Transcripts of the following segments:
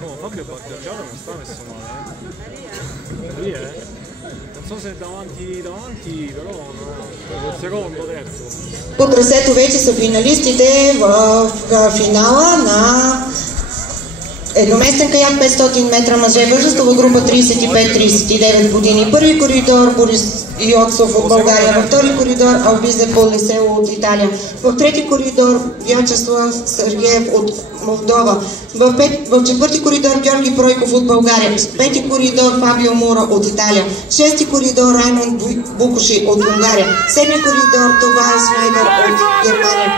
No, Fabio Battigiano non sta messo male. Lì non so se davanti, però no, secondo, terzo. По трасето вече са финалистите в финала на едноместен каяк 500 метра мъже възрастова група 35-39 години. Първи коридор Борис Йоцов от България, във втори коридор Албизе Полесело от Италия, в трети коридор Вячеслав Сергеев от Молдова, в четвърти коридор Георги Пройков от България, в пети коридор Фабио Мура от Италия, шести коридор Раймонд Букуши от Унгария, седми коридор Тобайс Шнайдер от Германия,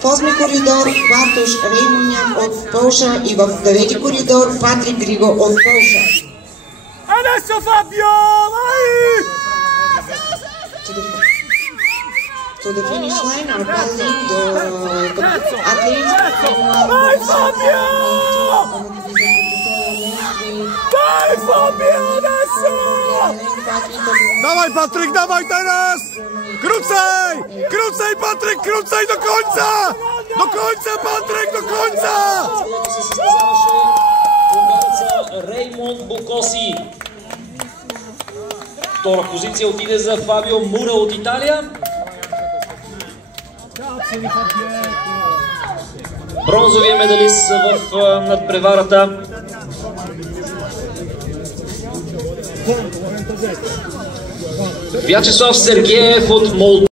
в осми коридор Бартош Реймоняк от Полша и в девети коридор Патрик Григо от Полша. Adesso Fabio, vai! To the finish line are passing the athletes. Vai Fabio! Dai Fabio adesso! Dawaj Patryk, dawaj teraz! Krócej! Krócej Patryk, krócej do końca! Do końca Patryk, do końca! Реймонд Букоси. Втора позиция отиде за Фабио Мура от Италия. Бронзовия медалист в надпреварата. Вячеслав Сергеев от Молдова.